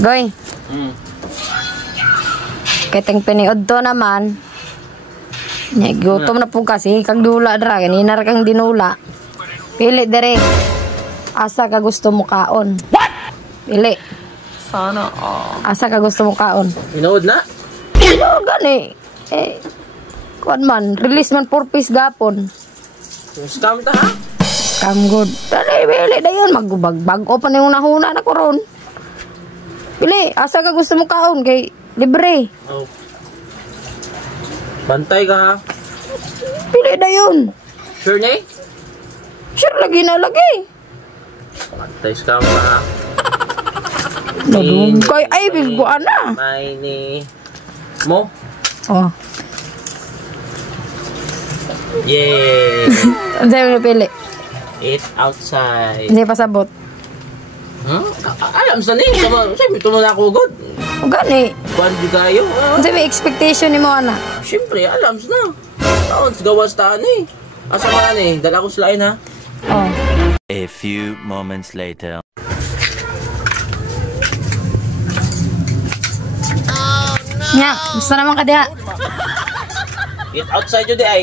Goy. Kitang piniod to naman. Gutom na po kasi. Kag dula dra. Ganina kang dinula. Pili dire. Asa ka gusto mo kaon? What? Pili. Sana. Asa ka gusto mo kaon? Pinood na? Pinood gani. Kuan man. Release man 4 piece gapon. Scam ta ha? Scam good. Dali, pili na yun. Magbag-bag-o pa na yung nahuna na ko ron. Pili. Asa ka gusto mo kaon? Kay libre. Oh. Bantay ka ha? Pili na yun. Sure na eh? Sure, lagi na lagi. Bantay scam ka ha? Nagungkay. Ay, biguan na. May ni... Mo? Oh. Yay! Ano sa'yo pili? Eat outside. Hindi pasabot. Huh? Alam sa ni. Siyempre, ito na ako good. O gani. Kuhan di kayo. Ano sa'yo may expectation ni mo, ana? Siyempre, alam na. Taon, gawas taan eh. Asa man eh. Dala ko sila ha. Oh. A few moments later. Nya, gusto naman ka diha. Eat outside yun di ay.